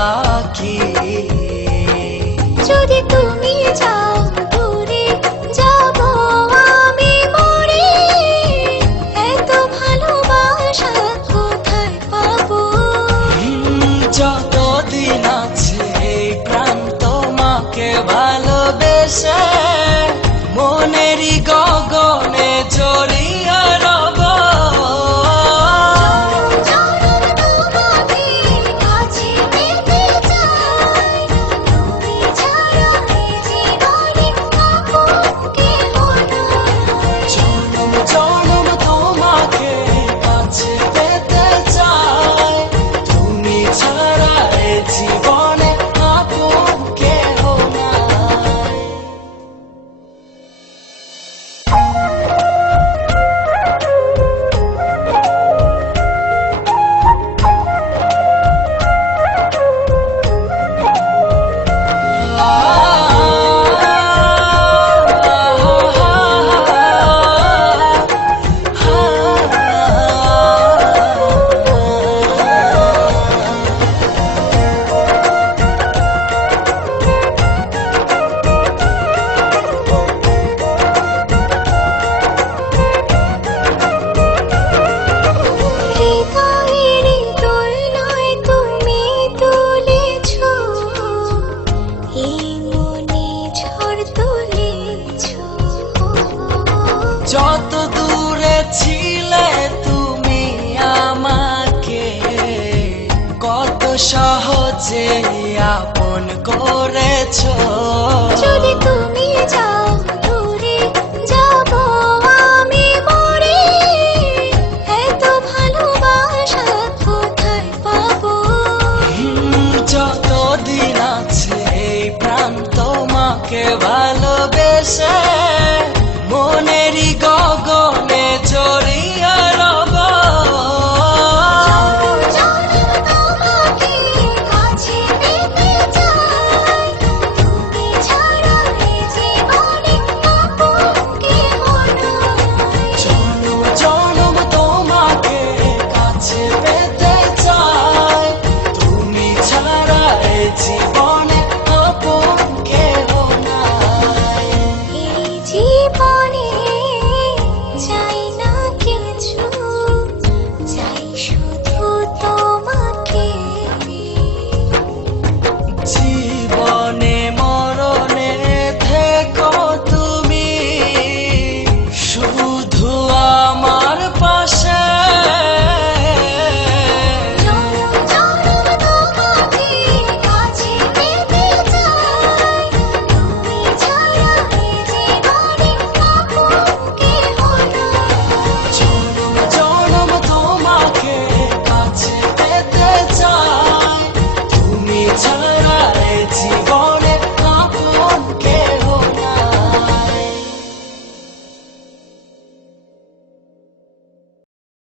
আঁকি। যদি তুমি যাও দূরে যাব আমি মরে, এত ভালোবাসা কোথায় পাবো? যতদিন আছে এই প্রাণ তোমাকে ভালোবেসে মনেরই গগনে জড়িয়ে রব। তোমাকে কাছে পেতে চাই, তুমি ছাড়া এই জীবনে আপন কেহ নাই। জনম জনম তোমাকে কাছে পেতে চাই, তুমি ছাড়া এ জীবনে আপন কেহ নাই। হৃদয়ের দোলনায় তুমি তুলেছ, এই মনে ঝড় তুলেছ। যত দূরে ছিলে তুমি আমাকে কত সহজে আপন করেছো। যদি তুমি যাও দূরে যাব আমি মরে, এত ভালোবাসা কোথায় পাবো? যতদিন আছে এই প্রাণ তোমাকে ভালোবেসে মনেরই গগনে জড়িয়ে রব। জনম তোমাকে কাছে পেতে চাই, তুমি ছাড়া এই জীবনে আপন কেহ নাই। জনম জনম তোমাকে কাছে পেতে চাই, তুমি ছাড়া এ জীবনে